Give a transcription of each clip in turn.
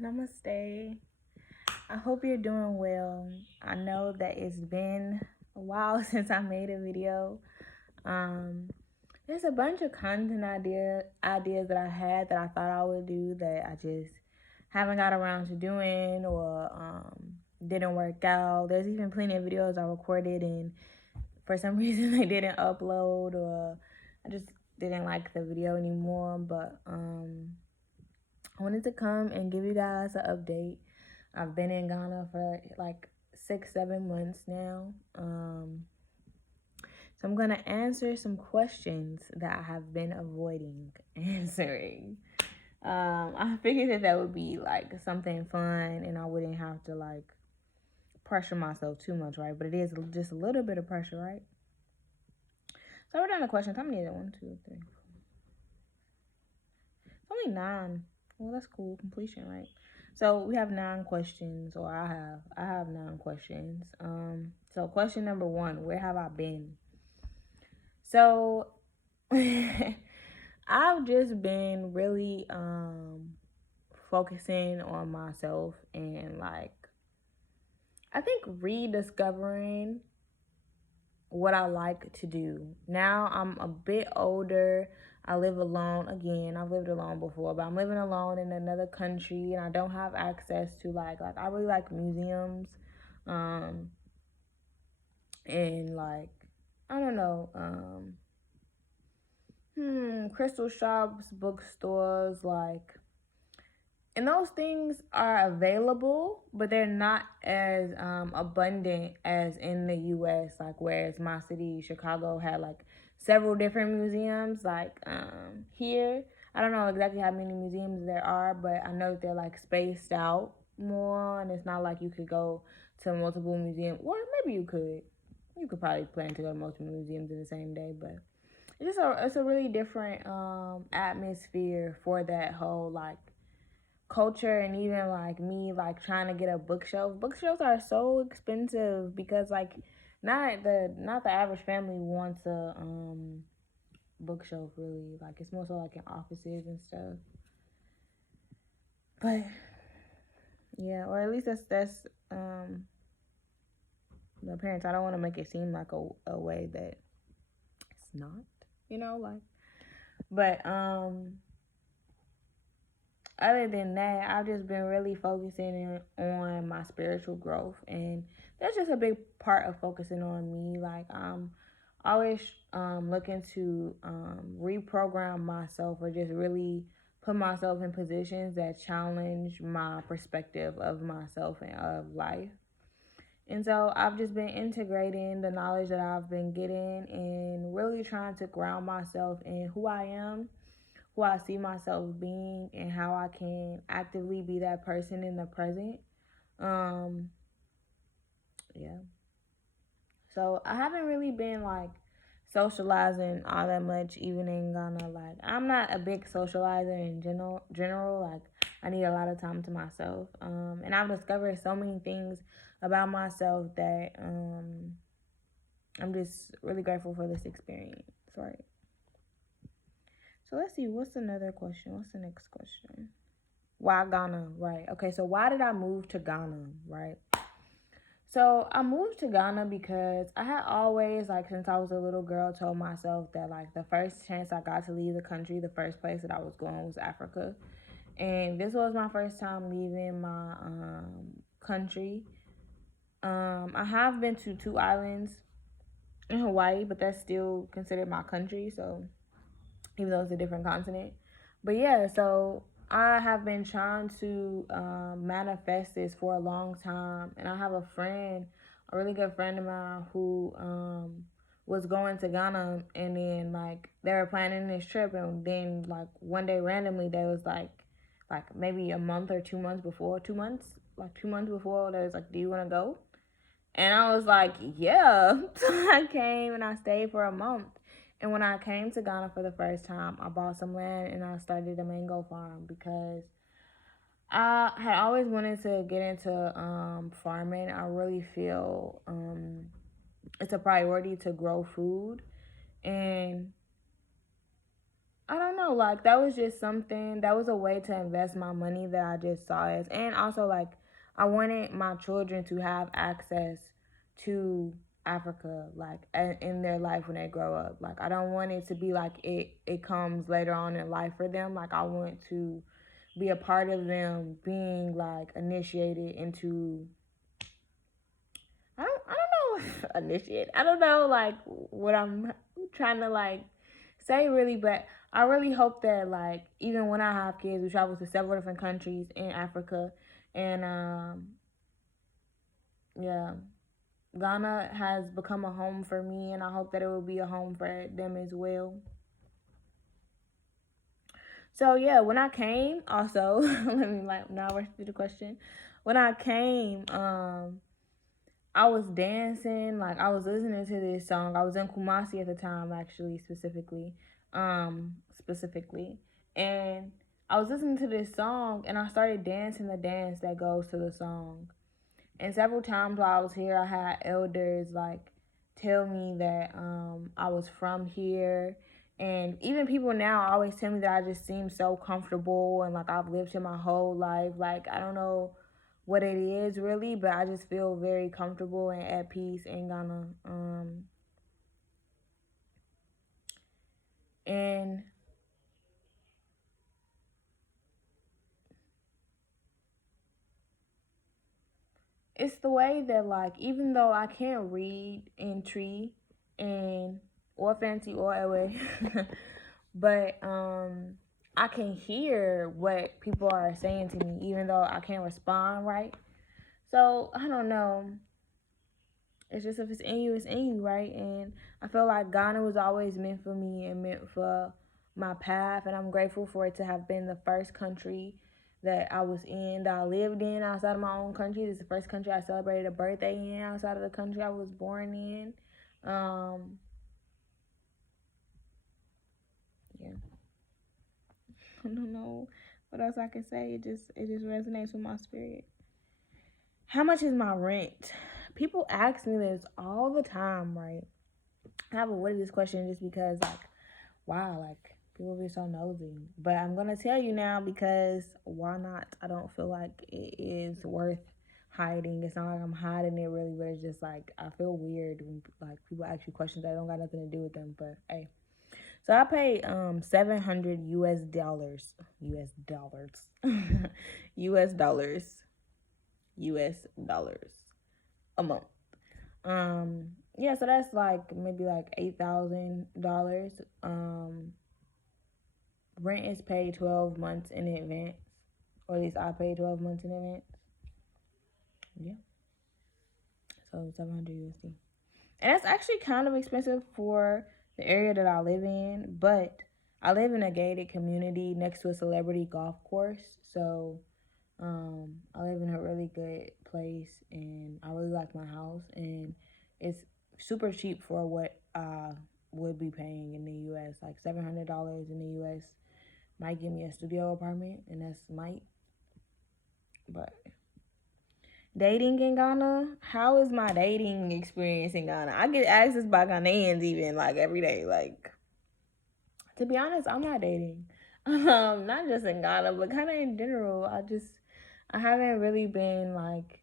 Namaste. I hope you're doing well. I know that it's been a while since I made a video. Um, there's a bunch of content ideas that I had that I thought I would do that I just haven't got around to doing or didn't work out. There's even plenty of videos I recorded and for some reason they didn't upload or I just didn't like the video anymore. But I wanted to come and give you guys an update. I've been in Ghana for like 6-7 months now. So I'm gonna answer some questions that I have been avoiding answering. I figured that would be like something fun and I wouldn't have to like pressure myself too much, right? But it is just a little bit of pressure, right? So we're done the questions. How many is it? 1, 2, 3. It's only 9. Well, that's cool. Completion, right? So we have 9 questions, or I have 9 questions. So question number 1: where have I been? So I've just been really focusing on myself and like I think rediscovering what I like to do. Now I'm a bit older. I live alone again. I've lived alone before, but I'm living alone in another country and I don't have access to like I really like museums. Um and like I don't know, crystal shops, bookstores, like and those things are available, but they're not as abundant as in the U.S. Like, whereas my city, Chicago, had like several different museums. Like here, I don't know exactly how many museums there are, but I know that they're like spaced out more, and it's not like you could go to multiple museums. Or maybe you could. You could probably plan to go to multiple museums in the same day, but it's a really different atmosphere for that whole like culture. And even like me like trying to get a bookshelves are so expensive because like not the average family wants a bookshelf, really. Like it's more so like in offices and stuff. But yeah, or at least that's the parents. I don't want to make it seem like a way that it's not, like. But other than that, I've just been really focusing on my spiritual growth, and that's just a big part of focusing on me. Like I'm always looking to reprogram myself or just really put myself in positions that challenge my perspective of myself and of life. And so I've just been integrating the knowledge that I've been getting and really trying to ground myself in who I am, who I see myself being, and how I can actively be that person in the present. Um, yeah. So I haven't really been like socializing all that much, even in Ghana. Like I'm not a big socializer in general. Like I need a lot of time to myself. And I've discovered so many things about myself that I'm just really grateful for this experience. Right. So let's see. What's another question? What's the next question? Why Ghana? Right. Okay. So why did I move to Ghana? Right. So I moved to Ghana because I had always, like, since I was a little girl, told myself that, like, the first chance I got to leave the country, the first place that I was going was Africa. And this was my first time leaving my country. I have been to 2 islands in Hawaii, but that's still considered my country. So even though it's a different continent. But yeah, so I have been trying to manifest this for a long time. And I have a friend, a really good friend of mine, who was going to Ghana. And then, like, they were planning this trip. And then, like, one day randomly, they was like maybe a month or 2 months before, 2 months, like 2 months before, they was like, do you want to go? And I was like, yeah. So I came and I stayed for a month. And when I came to Ghana for the first time, I bought some land and I started a mango farm because I had always wanted to get into farming. I really feel it's a priority to grow food. And I don't know, like that was just something that was a way to invest my money that I just saw as, and also like I wanted my children to have access to Africa, like in their life when they grow up. Like I don't want it to be like it comes later on in life for them. Like I want to be a part of them being like initiated into, I don't know initiate. I don't know like what I'm trying to like say really, but I really hope that like even when I have kids, we travel to several different countries in Africa, and yeah, Ghana has become a home for me, and I hope that it will be a home for them as well. So yeah, when I came, also let me like now rush through the question. When I came, I was dancing, like I was listening to this song. I was in Kumasi at the time, actually, specifically, and I was listening to this song, and I started dancing the dance that goes to the song. And several times while I was here, I had elders like tell me that I was from here. And even people now always tell me that I just seem so comfortable and like I've lived here my whole life. Like, I don't know what it is really, but I just feel very comfortable and at peace in Ghana. And it's the way that like even though I can't read in tree and or fancy or away, but I can hear what people are saying to me even though I can't respond right. So I don't know. It's just if it's in you, it's in you, right? And I feel like Ghana was always meant for me and meant for my path, and I'm grateful for it to have been the first country that I was in, that I lived in outside of my own country. This is the first country I celebrated a birthday in outside of the country I was born in. Yeah, I don't know what else I can say. It just resonates with my spirit. How much is my rent? People ask me this all the time, right? I have avoided this question just because, like, wow, like, people be so nosy. But I'm going to tell you now because why not? I don't feel like it is worth hiding. It's not like I'm hiding it really, but it's just like, I feel weird when, like, people ask you questions that don't got nothing to do with them. But, hey. So I paid 700 US dollars. US dollars. US dollars. US dollars a month. Yeah, so that's like maybe like $8,000. Rent is paid 12 months in advance, or at least I paid 12 months in advance. Yeah, so 700 USD, and that's actually kind of expensive for the area that I live in. But I live in a gated community next to a celebrity golf course, so I live in a really good place, and I really like my house, and it's super cheap for what I would be paying in the U.S. Like $700 in the U.S. might give me a studio apartment, and that's might. But dating in Ghana, how is my dating experience in Ghana? I get asked this by Ghanaians even like every day. Like, to be honest, I'm not dating. Not just in Ghana, but kind of in general. I haven't really been like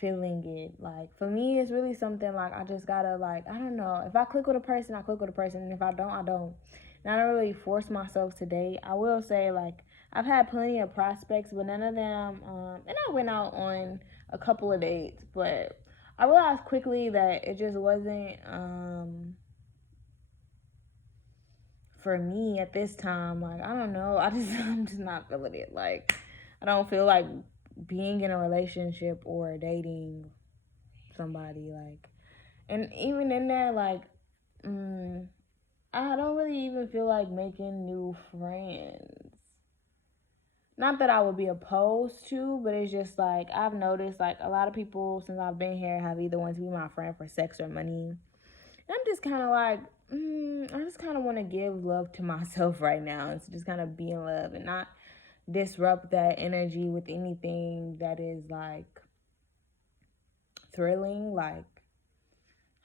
feeling it. Like for me, it's really something like I just gotta like, I don't know. If I click with a person, I click with a person, and if I don't, I don't. And I don't really force myself to date. I will say like I've had plenty of prospects, but none of them. And I went out on a couple of dates, but I realized quickly that it just wasn't for me at this time. Like I don't know. I'm just not feeling it. Like I don't feel like being in a relationship or dating somebody, like, and even in there, like, I don't really even feel like making new friends. Not that I would be opposed to, but it's just like I've noticed like a lot of people since I've been here have either wanted to be my friend for sex or money. And I'm just kind of like, I just kind of want to give love to myself right now and to just kind of be in love and not disrupt that energy with anything that is like thrilling, like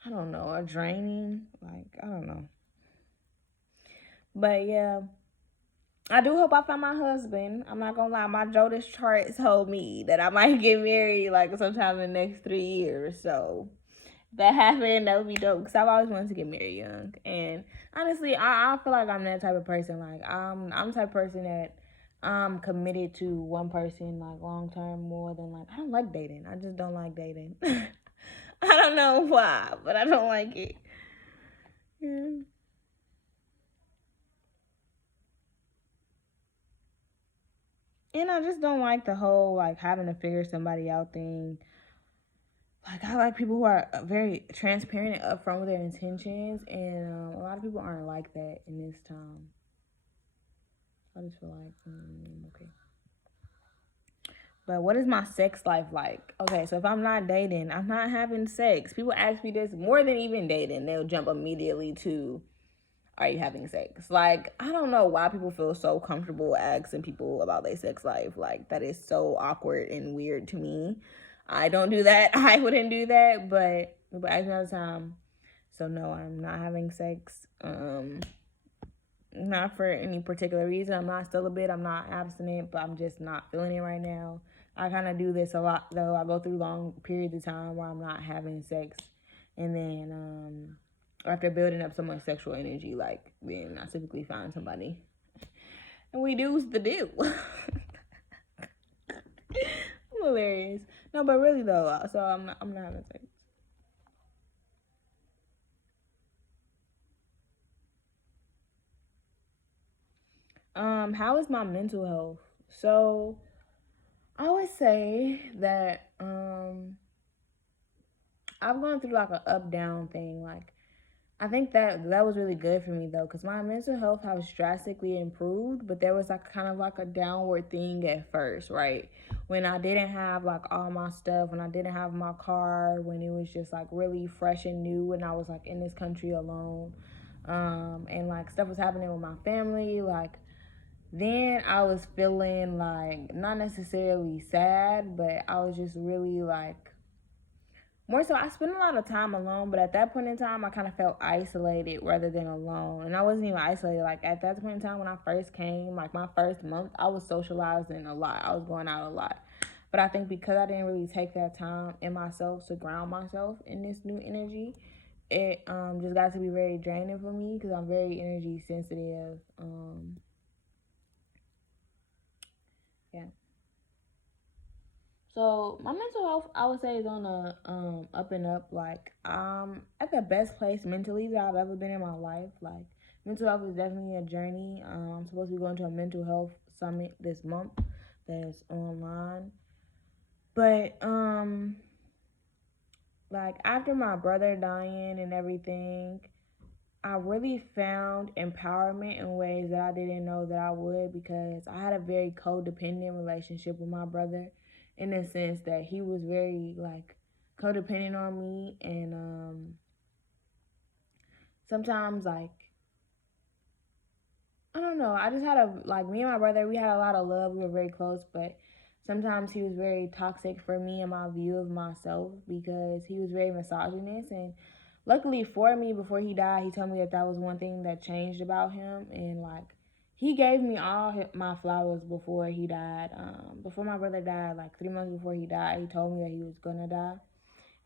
I don't know, or draining. Like, I don't know. But yeah, I do hope I find my husband. I'm not gonna lie, my Jodas chart told me that I might get married like sometime in the next 3 years. So if that happened, that would be dope. Cause I've always wanted to get married young. And honestly, I feel like I'm that type of person. Like I'm the type of person that I'm committed to one person like long term more than like I don't like dating. I just don't like dating. I don't know why, but I don't like it. Yeah. And I just don't like the whole like having to figure somebody out thing. Like I like people who are very transparent and upfront with their intentions, and a lot of people aren't like that in this time. I just feel like okay. But what is my sex life like? Okay, so if I'm not dating, I'm not having sex. People ask me this more than even dating. They'll jump immediately to, are you having sex? Like, I don't know why people feel so comfortable asking people about their sex life. Like, that is so awkward and weird to me. I don't do that. I wouldn't do that, but ask me all the time. So no, I'm not having sex. Not for any particular reason. I'm not celibate. I'm not abstinent, but I'm just not feeling it right now. I kind of do this a lot though. I go through long periods of time where I'm not having sex, and then after building up so much sexual energy, like then I typically find somebody, and we do's the do. I'm hilarious. No, but really though, so I'm not having sex. How is my mental health? So I would say that I've gone through like an up down thing. Like I think that was really good for me though, because my mental health has drastically improved, but there was like kind of like a downward thing at first, right? When I didn't have like all my stuff, when I didn't have my car, when it was just like really fresh and new, and I was like in this country alone, and like stuff was happening with my family, like then I was feeling like not necessarily sad, but I was just really like more so I spent a lot of time alone, but at that point in time I kind of felt isolated rather than alone. And I wasn't even isolated. Like at that point in time when I first came, like my first month, I was socializing a lot. I was going out a lot. But I think because I didn't really take that time in myself to ground myself in this new energy, it just got to be very draining for me because I'm very energy sensitive. Yeah. So my mental health, I would say, is on a up and up. Like at the best place mentally that I've ever been in my life. Like mental health is definitely a journey. I'm supposed to be going to a mental health summit this month that's online. But like after my brother dying and everything, I really found empowerment in ways that I didn't know that I would because I had a very codependent relationship with my brother in the sense that he was very like codependent on me and sometimes like I don't know, I just had a like me and my brother, we had a lot of love, we were very close, but sometimes he was very toxic for me and my view of myself because he was very misogynist and luckily for me before he died he told me that that was one thing that changed about him and like he gave me all my flowers before he died before my brother died like 3 months before he died he told me that he was gonna die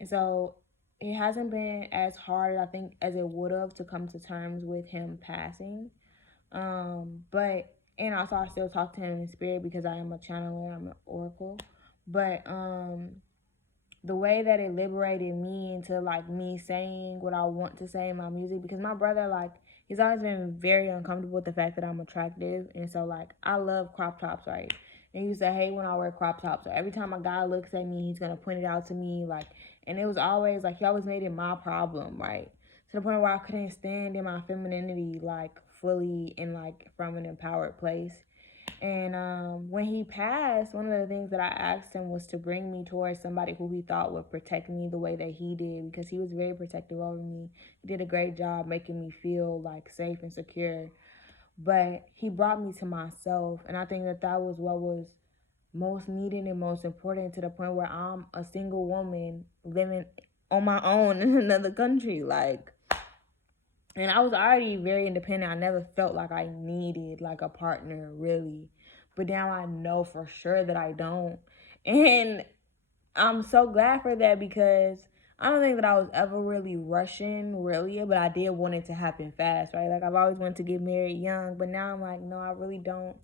and so it hasn't been as hard I think as it would have to come to terms with him passing but and also I still talk to him in spirit because I am a channeler, I'm an oracle. But the way that it liberated me into like me saying what I want to say in my music because my brother like he's always been very uncomfortable with the fact that I'm attractive and so like I love crop tops, right? And he used to hate when I wear crop tops. So every time a guy looks at me, he's gonna point it out to me, like and it was always like he always made it my problem, right? To the point where I couldn't stand in my femininity like fully and like from an empowered place. And when he passed, one of the things that I asked him was to bring me towards somebody who he thought would protect me the way that he did because he was very protective over me. He did a great job making me feel like safe and secure. But he brought me to myself. And I think that that was what was most needed and most important to the point where I'm a single woman living on my own in another country. Like, And I was already very independent. I never felt like I needed like a partner really. But now I know for sure that I don't. And I'm so glad for that because I don't think that I was ever really rushing, really, but I did want it to happen fast, right? Like I've always wanted to get married young, but now I'm like, no, I really don't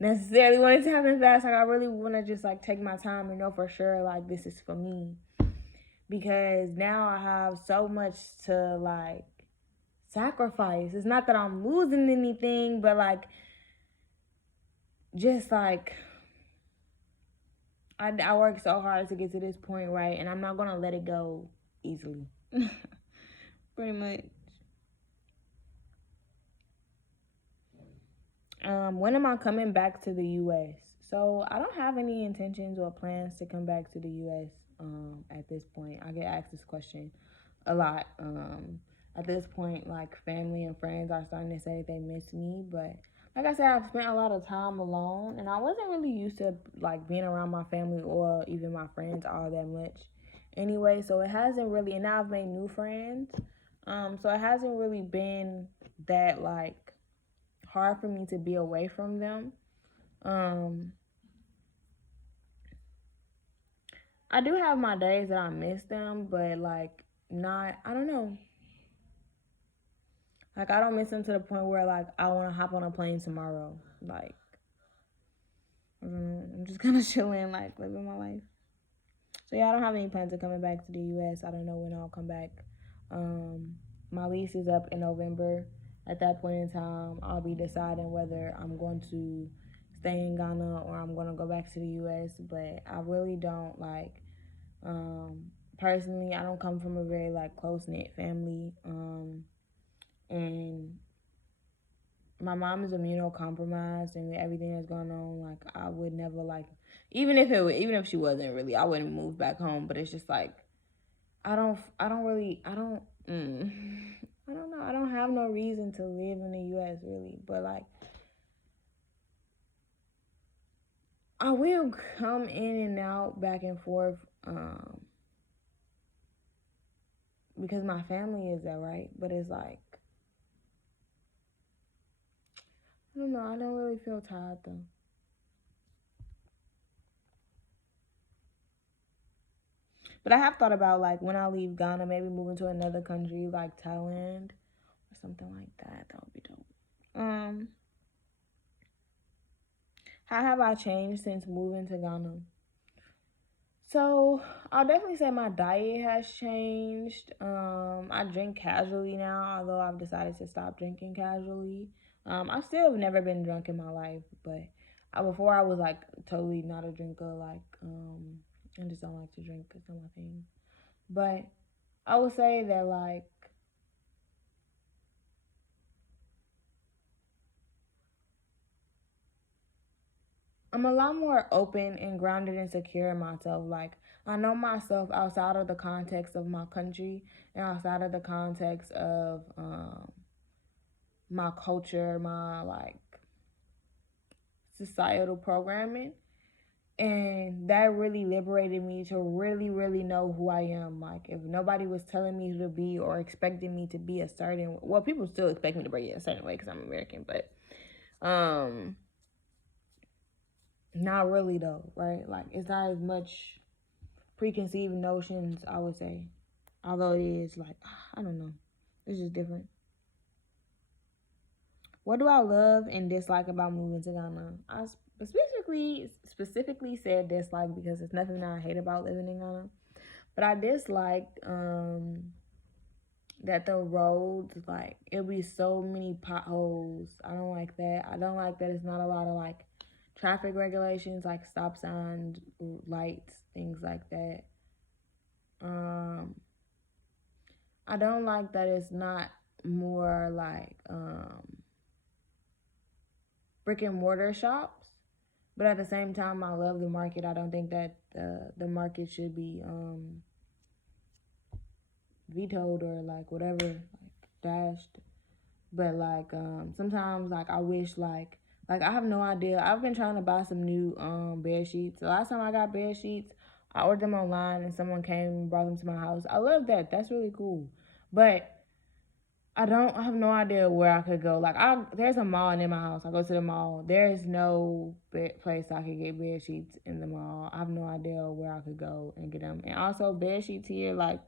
necessarily want it to happen fast. Like I really want to just like take my time and know for sure like this is for me because now I have so much to like sacrifice. It's not that I'm losing anything, but like just like I worked so hard to get to this point, right? And I'm not gonna let it go easily. Pretty much. When am I coming back to the U.S.? So I don't have any intentions or plans to come back to the U.S. At this point. I get asked this question a lot. At this point, like family and friends are starting to say they miss me, but like I said, I've spent a lot of time alone, and I wasn't really used to like being around my family or even my friends all that much. Anyway, so it hasn't really, and now I've made new friends. So it hasn't really been that like hard for me to be away from them. Um, I do have my days that I miss them, but like not, I don't know. Like I don't miss them to the point where like I want to hop on a plane tomorrow. Like I don't know, I'm just kind of chilling, like living my life. So yeah, I don't have any plans of coming back to the U.S. I don't know when I'll come back. Um, my lease is up in November. At that point in time, I'll be deciding whether I'm going to stay in Ghana or I'm going to go back to the U.S. But I really don't like. Personally, I don't come from a very like close knit family, and my mom is immunocompromised, and with everything that's going on, like I would never like, even if she wasn't really, I wouldn't move back home. But it's just like I don't really, I don't know. I don't have no reason to live in the U.S. really, but like I will come in and out back and forth, because my family is there, right? But it's like I don't know. I don't really feel tired though. But I have thought about like when I leave Ghana, maybe moving to another country like Thailand or something like that. That would be dope. Um, how have I changed since moving to Ghana? So I'll definitely say my diet has changed. I drink casually now, although I've decided to stop drinking casually. I still have never been drunk in my life, but before I was like totally not a drinker. Like, I just don't like to drink. It's not my thing. But I would say that like I'm a lot more open and grounded and secure in myself. Like I know myself outside of the context of my country and outside of the context of my culture, my like societal programming. And that really liberated me to really, really know who I am. Like if nobody was telling me who to be or expecting me to be a certain, well, people still expect me to be a certain way because I'm American, but um not really though, right? Like it's not as much preconceived notions, I would say. Although it is like I don't know. It's just different. What do I love and dislike about moving to Ghana? I specifically said dislike because there's nothing that I hate about living in Ghana. But I dislike that the roads, like it'll be so many potholes. I don't like that. I don't like that it's not a lot of like traffic regulations like stop signs, lights, things like that. Um I don't like that it's not more like brick and mortar shops. But at the same time, I love the market. I don't think that the market should be vetoed or like whatever, like dashed. But like sometimes like I wish like I have no idea. I've been trying to buy some new bed sheets. The last time I got bed sheets, I ordered them online and someone came and brought them to my house. I love that. That's really cool. But I have no idea where I could go. Like, there's a mall near my house. I go to the mall. There is no place I could get bed sheets in the mall. I have no idea where I could go and get them. And also, bed sheets here, like,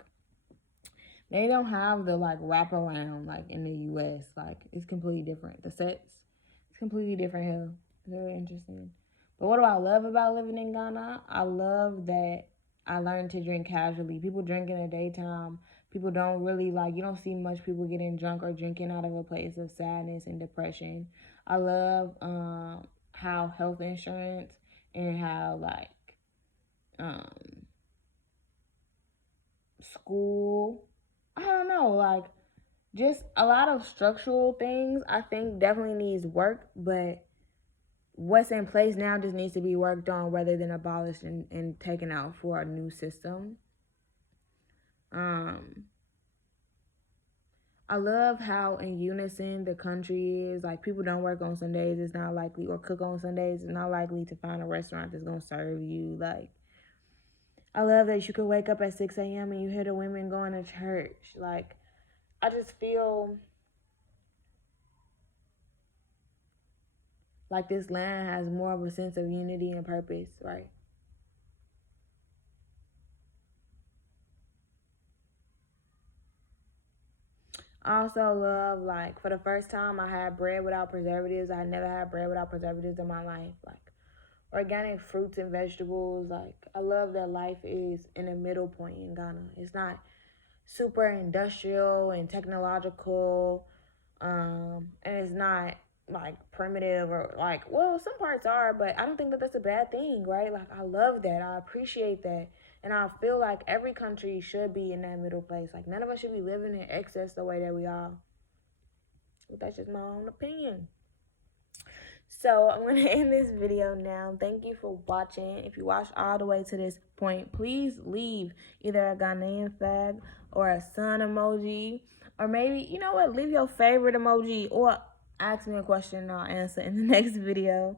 they don't have the like wraparound like in the U.S. Like, it's completely different. The sets, it's completely different here. Very interesting. But what do I love about living in Ghana? I love that I learned to drink casually. People drink in the daytime. People don't really like, you don't see much people getting drunk or drinking out of a place of sadness and depression. I love how health insurance and how like um, school, I don't know, like just a lot of structural things I think definitely needs work, but what's in place now just needs to be worked on rather than abolished and taken out for a new system. Um, I love how in unison the country is. Like, people don't work on Sundays, it's not likely, or cook on Sundays, it's not likely to find a restaurant that's gonna serve you. Like, I love that you could wake up at 6 a.m. and you hear the women going to church. Like, I just feel like this land has more of a sense of unity and purpose, right? I also love, like, for the first time I had bread without preservatives. I had never had bread without preservatives in my life. Like, organic fruits and vegetables. Like, I love that life is in a middle point in Ghana. It's not super industrial and technological, and it's not like primitive or like, well, some parts are, but I don't think that that's a bad thing, right? Like, I love that, I appreciate that, and I feel like every country should be in that middle place. Like, none of us should be living in excess the way that we are, but that's just my own opinion. So I'm going to end this video now. Thank you for watching. If you watched all the way to this point, please leave either a Ghanaian flag or a sun emoji. Or maybe, you know what, leave your favorite emoji or ask me a question and I'll answer in the next video.